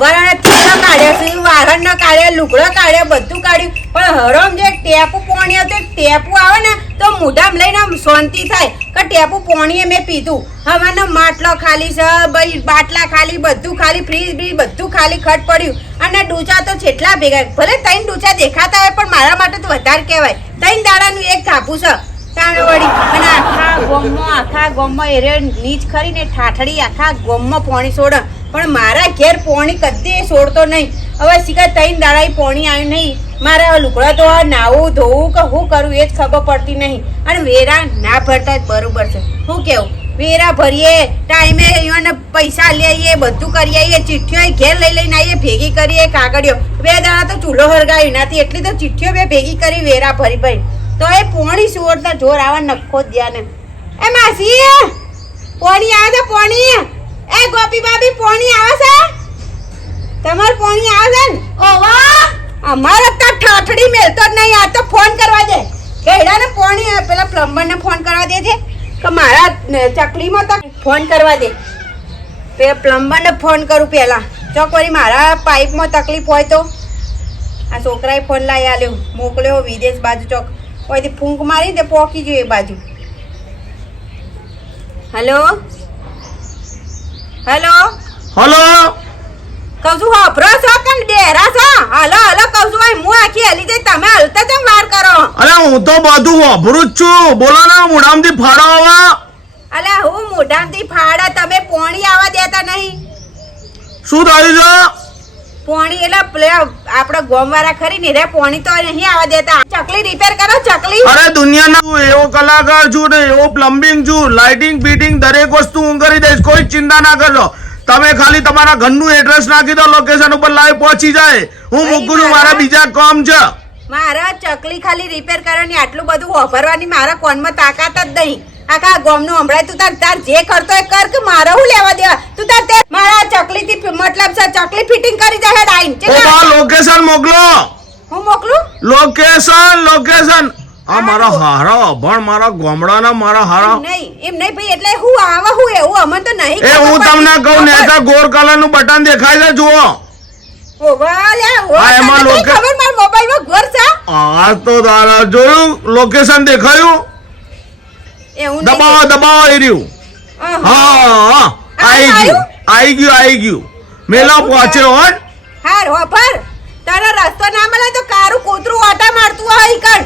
ભરાને તીખો કાઢ્યા છે વાહણ કાઢ્યા, લુગડો કાઢ્યો, બધું કાઢ્યું. પણ હરમ જે ટેપુ પોણી હતું ટેપુ આવે ને તો મોઢામાં લઈને શાંતિ થાય. કે ટેપુ પોણીએ મેં પીધું. હવાનો માટલો ખાલી છે, ભાઈ બાટલા ખાલી, બધું ખાલી, ફ્રીજ બ્રીજ બધું ખાલી ખટ પડ્યું. અને ડૂચા તો છેટલા ભેગા, ભલે ત્રણ ડૂચા દેખાતા હોય, પણ મારા માટે તો વધારે કહેવાય. ત્રણ દાડાનું એક ધાપુ છે, તાણવડી. અને આખા ગોમમાં આખા ગોમમાં એરે નીચ ખરીને ઠાઠડી, આખા ગોમમાં પોણી છોડે પણ મારા ઘેર પોણી કદી છોડતો નહીં. હવે શીખા ત્રણ દાડા પોણી આવ્યું નહીં. મારે લુકડા તો નાવું, ધોવું કે હું કરું એ જ ખબર પડતી નહીં. અને વેરા ના ભરતા જ બરોબર છે. શું કેવું? વેરા ભરીએ, ટાઈમે એને પૈસા લઈ આવીએ બધું કરી આવીએ ચિઠ્ઠીઓ ઘેર લઈ લઈને આવીએ ભેગી કરીએ કાગળિયો બે દાડા તો ચૂલો હરગાવી નાથી એટલી તો ચિઠ્ઠીઓ બે ભેગી કરી વેરા ભરી ભાઈ તો એ પોણી સુવડતા જોર આવા નખો જ ને એ માસી, પોણી આવે તો પોણી. એ ગોપી બાબી પોણી આવે છે? તમાર પોણી આવે છે ને? ઓવા અમારે તો ઠાઠડી મેલતો જ નહીં આ તો ફોન કરવા દે. કેડા ને પોણી પેલા પ્લમ્બર ને ફોન કરવા દે છે કે મારા ચકલીમાં તો ફોન કરવા દે. પે પ્લમ્બર ને ફોન કરું પેલા. ચોક કોઈ મારા પાઇપમાં તકલીફ હોય તો. આ છોકરાએ ફોન લાવી આલ્યો. મોકલ્યો વિદેશ બાજુ ચોક. કોઈથી ફૂંક મારી તે પોકી જોઈએ એ બાજુ. હેલો? હેલો? હલો? કહું છું હોભરો છો કે ડેરા છો હાલો હલો કહું છું હું આખી હલી જઈ તમે હલતા કેમ વાર કરો? અરે હું તો બધું હોભરું જ છું. બોલો ને મોઢામાંથી ફાડો આવા. અલે હું મોઢામાંથી ફાડા તમે પોણી આવવા દેતા નહીં. શું થયું છે? પોણી એટલે પેલા આપણે ગોમવાળા ખરી ને રે પોણી તો નહીં આવવા દેતા. ચકલી રિપેર કરો ચકલી. અરે દુનિયાના એવો કલાકાર છું ને એવો પ્લમ્બિંગ છું લાઇટિંગ ફિટિંગ દરેક વસ્તુ હું કરી દઈશ કોઈ ચિંતા ના કરજો. તમે ખાલી તમારા ઘરનું એડ્રેસ નાખી દો લોકેશન ઉપર લાઈવ પહોંચી જાય. હું મૂકું છું મારા- મારા બીજા કામ છે. મારા ચકલી ખાલી રિપેર કરવાની આટલું બધું વાપરવાની મારા કોનમાં તાકાત જ નહીં. આખા ગોમનું હમણાં તું તાર તાર જે કરતો એ કર કે મારા હું લેવા દેવા તું તાર તે મારા ચકલી થી મતલબ છે ચકલી ફિટિંગ કરી જશે ડાઈન ઓ લોકેશન મોકલો. હું મોકલું? લોકેશન લોકેશન આ મારા હારા અભણ મારા ગામડાના મારા હારા. નહીં એમ નહીં ભાઈ એટલે હું આવા હું એવું અમને તો નહીં એ હું તમને કહું નેતા ગોર કલરનું બટન દેખાય છે જુઓ. લોકેશન દેખાયું? દબાવો દબાવો આવી રહ્યું. હા આઈ ગયું આઈ ગયું આઈ ગયું. મેલા પહોંચ્યો હોન હાર હોફર તારો રસ્તો ના મળે તો કારું કૂતરું ઓટા મારતું હોય કર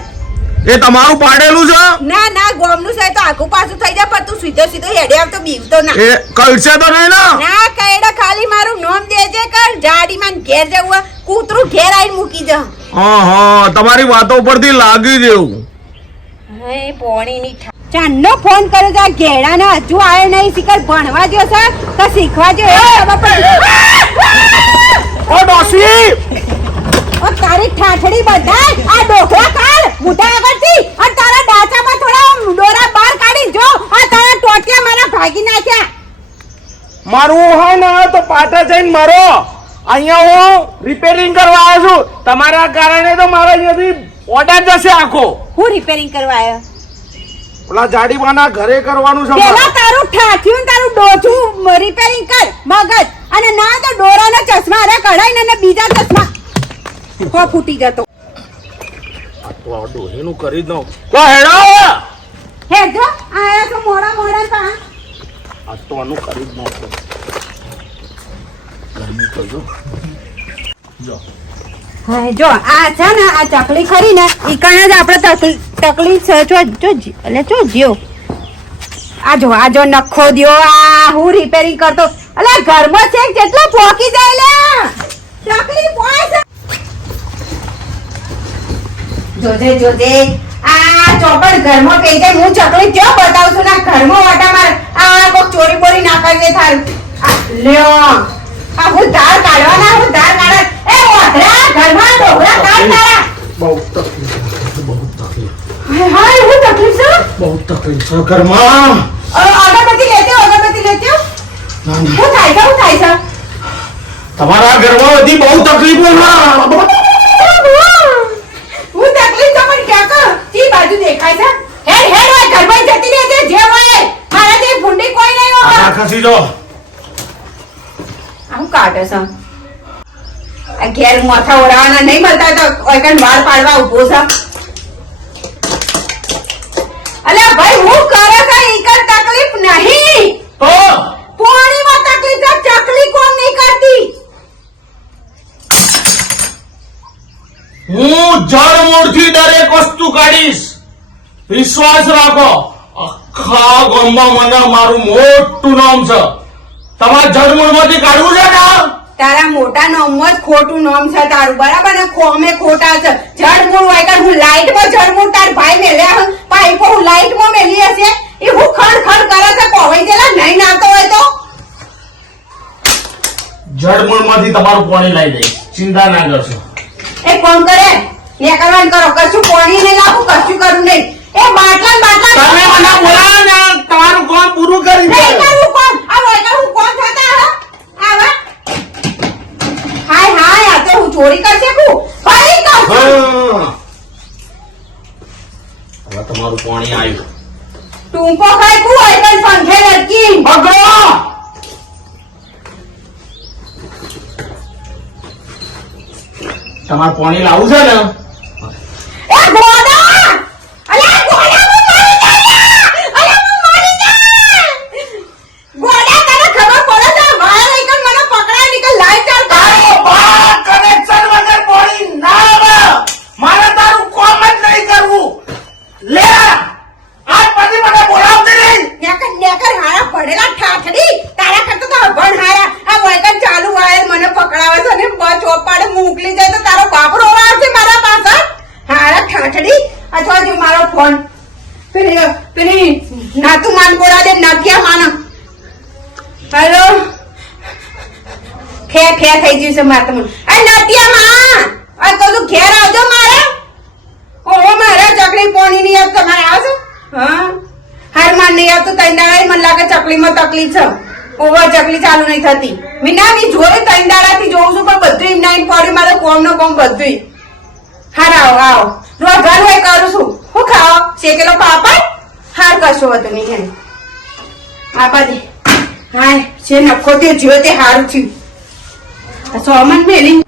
એ તમારું પાડેલું છે? ના ના ગોમનું છે તો આખું પાછું થઈ જાય પણ તું સીધો સીધો હેડે આવતો બીવતો ના. એ કલશે તો નહીં ના? ના કઈડા ખાલી મારું નામ દેજે કર. જાડી માં ઘેર જવું કૂતરું ઘેર આવીને મૂકી જા હા હા તમારી વાતો ઉપરથી લાગી જેવું. હે પોણીની ઠા- ચાંદનો ફોન કર્યો તો આ ઘેડાને હજુ આવ્યો નહીં. શીખર ભણવા જો છે. તો શીખવા ખબર ઓ ડોસી ઓ તારી ઠાઠડી બધાય આ ડોકલા કાઢ મોઢા આગળથી. અને તારા ડાચામાં થોડા ડોરા બહાર કાઢી જો. આ તારા ટોટિયા મારા ભાગી નાખ્યા. મારું હોય ને તો પાટા જઈને મારો. અહીંયા હું રિપેરિંગ કરવા આવ્યો છું. તમારા કારણે તો મારા અહીંયાથી ઓર્ડર જશે આખો. હું રિપેરિંગ કરવા આવ્યો? પેલા જાડીમાના ઘરે કરવાનું છે પેલા તારું ઠાઠ્યું તારું ડોચું રિપેરિંગ કર મગજ. અને ના તો ડોરાના ચશ્મા અરે કઢાઈ ને બીજા ચશ્મા. હો ફૂટી જતો. તો આ ડોહીનું કરી દઉં કો હેડો હેડો આયા તો મોડા મોડા પા આ તો આનું કરી દઉં ગરમી તો જો. જો. હા જો આ છે ને આ ચકલી ખરી ને ઈ કણે જ આપણે તકલી તકલી છે. જો જો એટલે જો જ્યો આ જો આ જો નખો દયો. આ હું રિપેરિંગ કરતો. અલા ઘરમાં છે કેટલો પોકી જાય લે. ચકલી પોય છે. જોજે જોજે. આ ચોપડ ઘરમાં કહી કઈ હું ચકલી ક્યાં બતાવું છું? ના, ઘરમાં વાટા માર. આ કોક ચોરી બોરી ના કરી થારું. લ્યો. આ હું ધાર કાઢવાના હું ધાર કાઢવા. એ ઓઢરા ઘરમાં ડોગરા કાઢ તારા બહુ તકલીફ. હું તકલીફ છે? બહુ તકલીફ છે ઘરમાં. અગરબત્તી લેતે હો, અગરબત્તી લેતે હો. ના, ના. શું થાય છે શું થાય છે. તમારા ઘરમાં બધી બહુ તકલીફો છે. હું તકલીફ તો પણ ક્યાં કર? ચી બાજુ દેખાય છે. હેડ હેડ હોય ઘરમાં જતી રહેજે જે હોય. મારા જે ભૂંડી કોઈ નહીં હોય આ ખસી જો આમ કાઢે છે. આ ઘેર મોથા ઓળાવાના નહીં મળતા તો ઓયકન વાળ પાડવા ઊભો છે. તો પાણીમાં તકલીફ છે ચકલી કોણ નહીં કરતી? હું જળમૂળથી દરેક વસ્તુ કાઢીશ. વિશ્વાસ રાખો આખા ગામમાં મને મારું મોટું નામ છે. તમારે જળમૂળમાંથી કાઢવું છે ને તારા મોટા નામ જ ખોટું નામ છે તારું બરાબર? ને ખોમે ખોટા છે. જળમૂળ હોય કે હું લાઈટમાં જળમૂળ તાર ભાઈ મેલ્યા પાઇપો હું લાઈટમાં મેલી હશે? એ હું ખણ ખણ કરે છે પોવાઈ જેલા નહીં નાતો હોય તો? જડમૂળમાંથી તમારું પાણી લઈ દઈ ચિંતા ના કરશો. એ કોણ કરે? નીકળવાનું કરો. કશું પાણી નહીં લાવું કશું કરું નહીં. એ બાટલા ને બાટલા તમે મને બોલાવો ને તમારું કામ પૂરું કરી નહીં દે કરું કોણ આ વળગા હું કોણ થતા હે? આવા હાય હાય આ તો હું ચોરી કરશે કુ? ફરી કરશે હવે તમારું પાણી આવ્યું. ટૂંકો ખાય કુ હોય પણ પંખે લટકી પકડો તમારે પાણી લાવું છે ને એ ગોડા અલે ગોડા હું મરી ગયા અલે હું મરી ગયા ગોડા તને ખબર પડે છે બહાર એક મને પકડાયની કે લાઈટ ચાલ તારો બા કનેક્શન વગર પાણી ના આવે મારે તારું કામ જ નહીં કરવું લે આજ પછી મને બોલાવતી નહીં નેકર નેકર હારા પડેલા ઠાઠડી તારા કરતા તો અભણ હારા આ વૈકન ચાલુ વાયર મને પકડાવે છે ને બસ ચોપાડે મોકલી જાય તો તારો બાપરો આવશે મારા પાસે હારા ઠાઠડી અથવા જો મારો ફોન પેલી પેલી નાતુ માન બોલા દે નક્યા માન હેલો ખે ખે થઈ ગયું છે મારે તમને. આ નટિયા માં આ તો તું ઘેર આવજો મારે. ઓહો, મારે ચકલી પોણી ની યાદ તમારે આવજો હા. હાર માર નહીં આવતું તૈંદાળા મને લાગે ચકલીમાં તકલીફ છે. ઓવર ચકલી ચાલુ નહીં થતી. મીના, મી જોડે તઈ દાડાથી જોઉં છું, પણ બધું એમ નાઈન પડ્યું, મારે કોમ નો કોમ બધું હાર, આવો આવો. રોજ ઘર હોય કરું છું. હું ખાઓ શેકેલો પાપડ? હાર કરશો હતું નહીં આપા દે હાય છે નખો તે જીવો તે હારું થયું. સોમન મેલી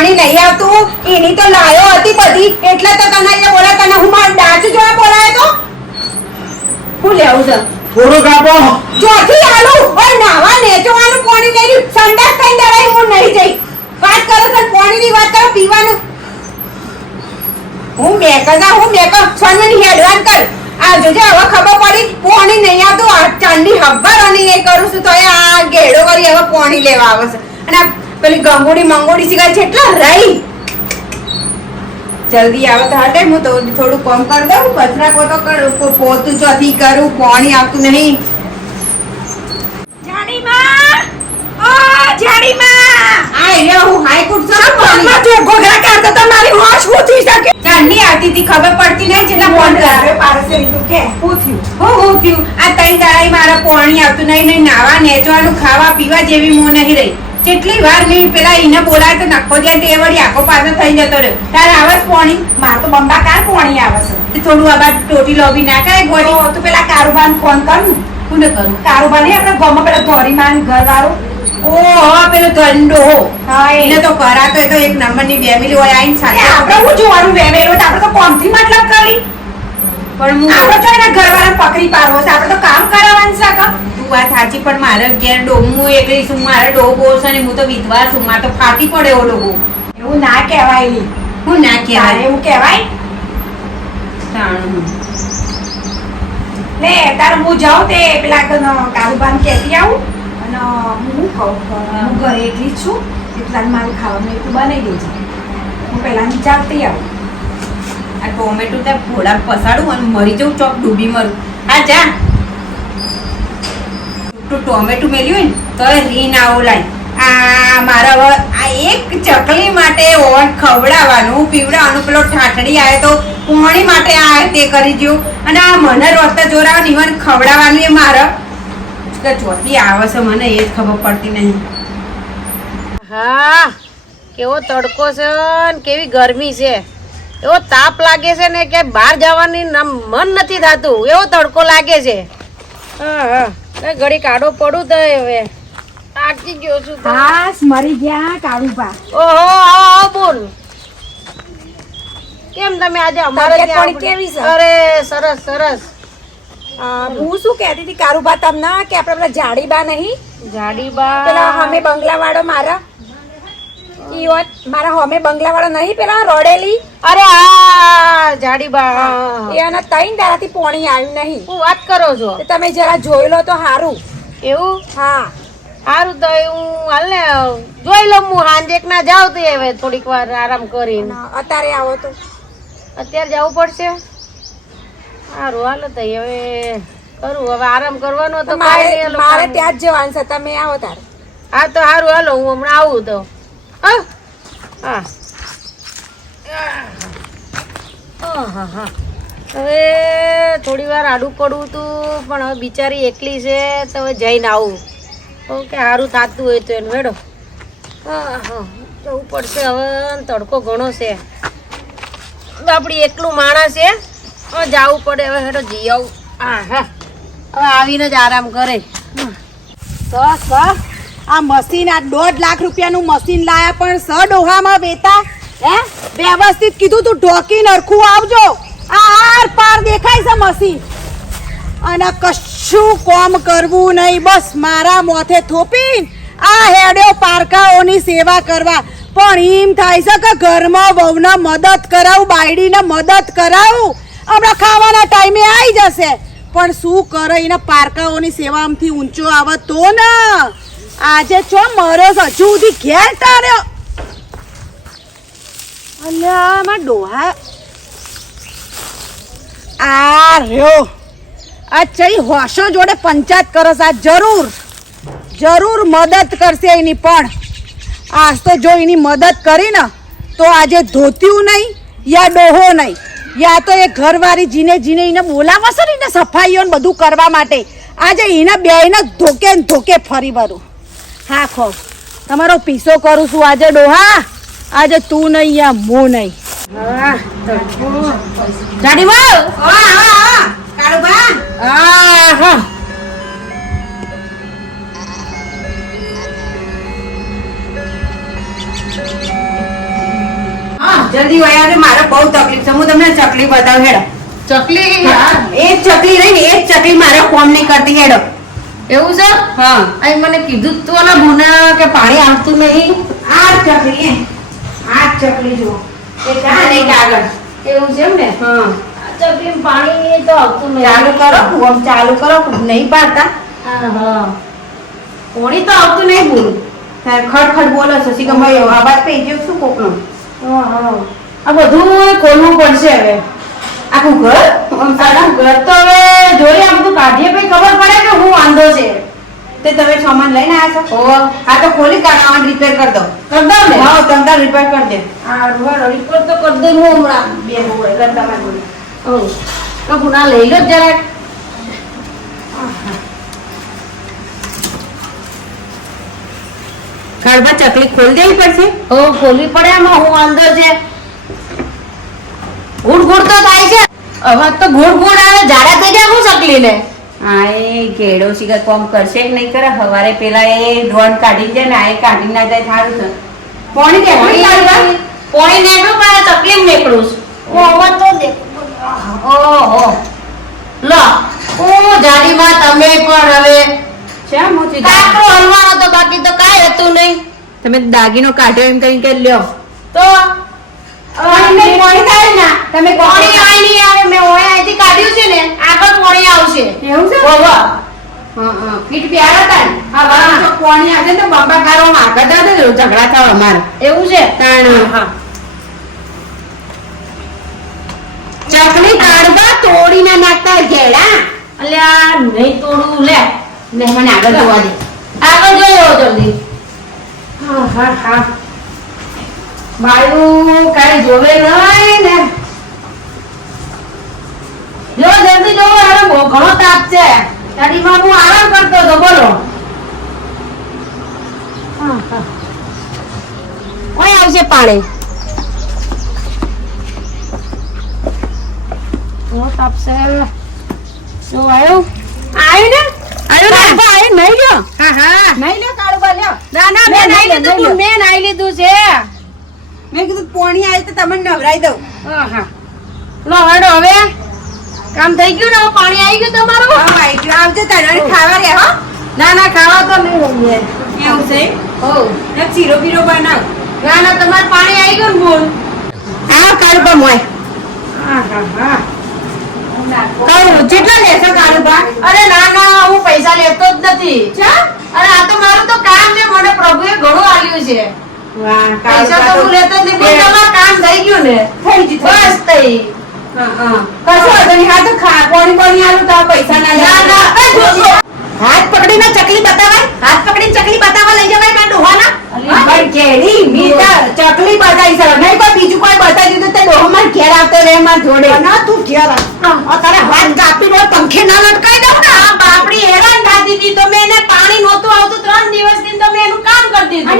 પાણી નહીં આવતું. એની તો લાયો હતી બધી. એટલે તો તને બોલા તને હું માર ડાચ જોવા બોલાયો તો? હું લેવું છે. થોડુંક આપો ચોથી આલુ. ઓય નાવા નેચવાનું પાણી નહીં સંડાસ થઈ દરાઈ હું નહીં જઈ. વાત કરો સર, પાણીની વાત કરો, પીવાનું. હું મેકદા હું મેક સોનમની હેડવાન કર. આ જોજે હવે ખબર પડી, પાણી નહીં આવતું. આ ચાંદી હબ્બર અને એ કરું છું તો આ ગેડો કરી હવે પાણી લેવા આવે છે. અને પેલી ગંગોડી મંગોડી સિગાર છે એટલા રહી. જલ્દી આવે તો હટે હું તો થોડું કમ કરી દઉં કચરા પોતો કરું પોતું ચોથી કરું પાણી આવતું નહીં. જાણીમાં? ઓ જાણીમાં! આ એરિયા હું હાઈ કુટ છું ફોનમાં જો ગોગરા કરતા તો મારી હોશ ઊઠી શકે? ચાંદી આવતી હતી ખબર પડતી નહીં જેટલા ફોન કરાવે પારસે તો કે હું થયું? હું હું થયું? આ તઈ દાડાઈ મારા પાણી આવતું નહીં નહીં નાવા નેચવાનું ખાવા પીવા જેવી હું નહીં રહી. કેટલી વાર મેં પેલા એને બોલાય તો નખો જાય તે વળી આખો પાછો થઈ જતો રહ્યો. તારે આવે છે પાણી? માર તો બંબા કાર પોણી આવે તે થોડું આ ટોટી લોબી ના કરે ગોળી તું પેલા કારોબાર ફોન કર. ને કોને કરું? કારોબાર નહીં આપણે ગામમાં પેલા ધોરીમાન ઘરવાળો. ઓહો પેલો ધંડો. હા એને તો કરાતો એ તો એક નંબરની ફેમિલી હોય આઈને સાથે આપણે હું જોવાનું વેવેરો આપણે તો કોમથી મતલબ કરી? પણ હું આપણે તો એના ઘરવાળા પકડી પાડવો છે. આપણે તો કામ કરાવવાનું છે કા? તું વાત સાચી પણ મારે ઘેર ડોમું એકલી છું મારે ડો બહુ છે ને હું તો વિધવા છું મારે તો ફાટી પડે એવો લોકો એવું ના કહેવાય. હું ના કહેવાય. એવું કહેવાય. ને તારે હું જાઉં તે પેલા કારુબાન કહેતી આવું અને હું કહું? હું ઘરે એકલી જ છું એટલે મારું ખાવાનું એટલું બનાવી દેજો. હું પહેલાં જાગતી આવું. આ ટોમેટો ત્યાં ઘોડા પસાડું અને મરી જવું ચોક ડૂબી મરું. હા, જા. ટોમેટો મેલ્યું હોય ને, તો રીન આવો લાય. આ મારા હવે, આ એક ચકલી માટે ઓન ખવડાવવાનું, પીવડાવવાનું, પેલો ઠાઠડી આવે તો પોણી માટે આ તે કરી દ્યો. અને આ મને રોતા જોરાવા ઇવન ખવડાવવાનું એ મારે. ચોથી આવે છે મને એ ખબર પડતી નહીં. હા, કેવો તડકો છે કેવી ગરમી છે. એવો તાપ લાગે છે ને કે બહાર જવાની મન નથી થતું. એવો તડકો લાગે છે. હા હા. ઘડી કાઢો પડું તો હવે. થાકી ગયો છું. હાસ મરી ગયા કાળુભા ઓહો આવો આવો બોલ. કેમ તમે આજે અમારે ત્યાં પાણી કેવી છે? અરે સરસ સરસ. હું શું કહેતી હતી કારુબા તમને કે આપણે પેલા જાડીબા નહીં? જાડીબા. પેલા અમે બંગલા વાળો મારા. ઈ મારા હોમે બંગલા વાળો નહીં પેલા રોડેલી. અરે આ જાડી બા. એના ત્રણ દારાથી પોણી આવ્યું નહીં. હું વાત કરો છો? તમે જરા જોઈ લો તો સારું એવું? હા. સારું તો હું હાલ ને જોઈ લઉં હું એક ના જાવ તો હવે થોડીક વાર આરામ કરીને. અત્યારે આવો તો. અત્યારે જવું પડશે? સારું હાલો તો હવે કરું હવે આરામ કરવાનો તો મારે મારે ત્યાં જ જવાનું છે તમે આવો તારે. હા તો સારું હાલો હું હમણાં આવું તો. હા હા આહાહા. હવે થોડી વાર આડું પડવું હતું પણ હવે બિચારી એકલી છે તો હવે જઈને આવું. ઓકે સારું થતું હોય તો એનું, હેડો. હા જવું પડશે હવે તડકો ઘણો છે. આપણી એકલું માણસ છે, હવે જવું પડે, હવે હેડો જઈ આવું. હા હા. હવે આવીને જ આરામ કરે. બસ સર આ મશીન આ દોઢ લાખ રૂપિયાનું મશીન લાયા પણ સ ડોહામાં વેતા, હે? વ્યવસ્થિત કીધું તું ઢોકી નરખું આવજો. આ આર પાર દેખાય છે મશીન. અને કશું કોમ કરવું નહીં, બસ મારા મોથે થોપી આ હેડ્યો પારકાઓની સેવા કરવા. પણ એમ થાય છે કે ઘરમાં વહુને મદદ કરાવું, બાયડીને મદદ કરાવું. હમણાં ખાવાના ટાઈમે આવી જશે. પણ શું કરે એના પારકાઓની સેવા આમથી ઊંચો આવે તો ને? આજે ચો મરો છો હજુ સુધી ઘેર તાર્યો. અલ્યા આમાં ડોહા. આ રહ્યો. ચઈ હોશો જોડે પંચાયત કરો આ જરૂર. જરૂર મદદ કરશે એની પણ. આજ તો જો એની મદદ કરી ને, તો આજે ધોત્યું નહીં, યા ડોહો નહીં, યા તો એ ઘરવાળી જીને જીને એને બોલાવશે ને એને સફાઈઓ બધું કરવા માટે. આજે એને બેયને ધોકે ને ધોકે ફરી વરું. હા ખો. તમારો પીસો કરું છું આજે ડોહા. આજે તું નહીં આ હું નહીં. જાડી બા હા હા હા. કાળુબા આહા. જલ્દી વયા આવજો મારે બહુ તકલીફ છે. હું તમને ચકલી બતાવું હેડો. ચકલી? એ જ ચકલી રહી ને એ જ ચકલી મારે ફોર્મ નહીં કરતી હેડો. એવું છે? હા. અહીં મને કીધું તું ઓલા ભૂના કે પાણી આવતું નહીં. આ જ ચકલી એ. આ જ ચકલી જુઓ. એ ચા ને એક આગળ. એવું છે એમ ને? હા. આ ચકલી પાણી તો આવતું નહીં. ચાલુ કરો ફોન ચાલુ કરો નહીં પાડતા. હા હા. કોણી તો આવતું નહીં બોલું. તારે ખડખડ બોલો છો આ અવાજ પે ગયો શું કોકનો? હા, હા. આ બધું ખોલવું પડશે હવે. આખું ઘર? આખું ઘર તો હવે જોઈએ આ બધું કાઢીએ પછી ખબર પડે કે હું વાંધો છે તે તમે આવ્યા છો ઓહો. હા તો ખોલી કાઢવા રિપેર કરી દો કર દઉં ને? હા તમે રિપેર કરી દે. આ રૂવા રિપોર્ટ તો કરી દઉં હું હમણાં બે હોવું એટલે તમારે બોલો. હમ. તો ગુના લઈ લો જરાક. કાળબા ચકલી ખોલી દેવી પડશે? ઓ ખોલવી પડે એમાં હું વાંધો છે ગુડ ગુડ તો થાય છે. અવાજ તો ગુડ ગુડ આવે જાડા થઈ જાય હું ચકલી હા એ ઘેડો શિકાર કોમ કરશે કે નહીં કરે? હવારે પેલા એ ડ્રોન કાઢી જાય ને આ એ કાઢી ના જાય સારું છે. પોણી કે પોણી પોણી નેકળું પણ તકલીફ નેકળું છું. ઓ અવાજ તો ઓહો. લો ઓ જાડીમાં તમે પણ હવે શા મોચી કાકરો હલવાનો તો બાકી તો કાંઈ હતું નહીં. તમે દાગીનો કાઢ્યો એમ કઈ કે લ્યો. તો પોણી પોણી થાય ના? તમે પોણી આઈ નહીં આવે મેં ઓય અહીંથી કાઢ્યું છે ને આગળ પોણી આવશે. એવું છે? ઓહો હા હા. કીટ પ્યારા હતા ને. હા, હા. હા. તો પોણી આજે તો બાપા કારો માગતા હતા ઝઘડા થવા અમાર એવું છે? તાણ. હા ચકલી કાઢવા તોડી ના નાખતા ઘેડા. અલ્યા નહીં તોડું લે. લે મને આગળ જોવા દે. આગળ જોયો જલ્દી. હા હા હા. બાયું કાંઈ જોવે નહીં ને. જો જલ્દી જો બહુ ઘણો તાપ છે. ગાડીમાં હું આરામ કરતો હતો બોલો. કોઈ આવશે પાણી આવ્યું આવ્યું ને? આવ્યું ને? આવ્યું નહીં લ્યો. હા હા. નહીં લ્યો કાળુબા લ્યો. ના ના મેં નહીં લીધું મેં નહીં લીધું છે. મેં કીધું પોણી આવી તો તમને નવરાઈ દઉં. હા લો હડો હવે. કામ થઈ ગયું ને? પાણી આવી ગયું તમારું? હા આવી ગયું. આવજો તને ખાવા રે હો. ના ના ખાવા તો નહીં રહીએ એવું છે? હો. ને ચીરો બીરો બનાવ. ના ના તમારે પાણી આવી ગયું બોલ? આ કાળુબા મોય હા હા. હા કહું જેટલા લેશો કાળુબા અરે ના ના હું પૈસા લેતો જ નથી. અરે આ તો મારું તો કામ છે. મને પ્રભુએ ઘણું આલ્યું છે. પૈસા તો હું લેતો જ નથી તમારું કામ થઈ ગયું ને. થઈ કશો વાંધો નહીં હાથ પકડીને ચકલી બતાવાય હાથ પકડીને ચકલી બતાવવા લઈ જવાય કાં ડોહાના? પણ મીઠા ચકલી બતાવી સર નહીં કોઈ બીજું કોઈ બતાવી દીધું તે ડોહો માર ઘેર આવતો રહે માર જોડે. ના તું ઘેર તારે હાથ કાપી દો પંખે ના લટકાઈ દઉં ને? આ બાપડી હેરાન થાતી હતી. તો મેં એને પાણી નહોતું આવતું. ત્રણ દિવસથી તો મેં એનું કામ કરી દીધું.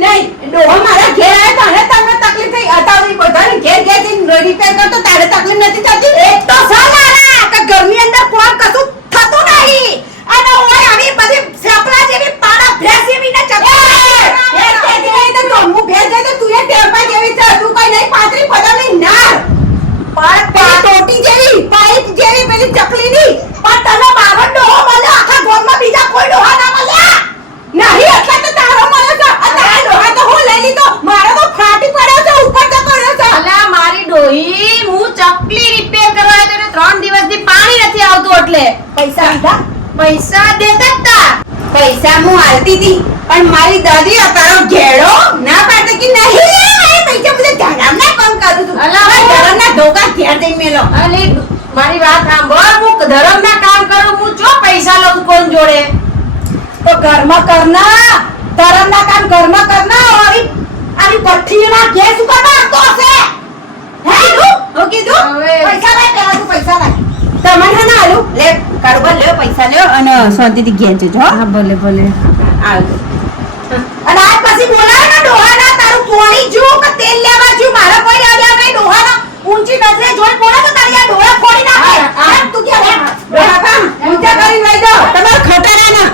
નહીં નહીં. ડોહો મારા ઘેર આવ્યો તો તમને તકલીફ થઈ. અતાવડી બધાને ઘેર ઘેર જઈને રિપેર કરતો, તારે તકલીફ નથી થતી? એક તો સાલા કે ઘરની અંદર કોઈ કશું થતું નહીં અને ઓય આવી બધી સપલા જેવી પાડા ભેંસ જેવી ને અલા, મારી ડોહી હું ચકલી રિપેર કરવા આવી તો એને ત્રણ દિવસથી પાણી નથી આવતું એટલે પૈસા લીધા? પૈસા દેતા. હતા પૈસા હું આલતી હતી. પણ મારી દાદી અતારો ઘેડો ના પાડતી કે નહીં? પૈસા બધે ધરામ ના કામ કરું છું અલા ધરામ ના ધોકા ઘેર દઈ મેલો? અલે મારી વાત સાંભળ હું ધરમ ના કામ કરું હું જો પૈસા લઉં કોણ જોડે? તો ઘરમાં કરના ધરમ ના કામ ઘરમાં કરના આવી આવી પઠ્ઠી ના ઘેર સુકા તો આવતો હશે હે કીધું હું કીધું પૈસા લાય પેલા તું પૈસા લાય તમને ના આલું લે કારોબાર લ્યો પૈસા લ્યો અને શાંતિથી ઘેંચે જો હા ભલે ભલે. આવજો અને આજ પછી બોલાવે ને ડોહાના તારું પોણી જો કે તેલ લેવા જો મારા કોઈ આવ્યા નહીં ડોહાના. ઊંચી નજરે જોઈ બોલે તો તારી આ ડોળા ફોડી નાખે. એમ તું કે ડોહા ઊંચા કરીને લઈ જાઓ. તમાર ખટારાના.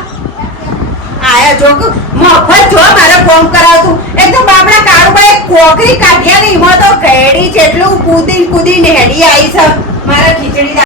આયા જોક મફત જો મારે ફોન કરાવતું. એક તો બાપડા કાળુભાઈ કોકરી કાઢ્યા ને એમાં તો કેડી જેટલું કૂદી કૂદી નેડી આવી છે. મારા ખીચડી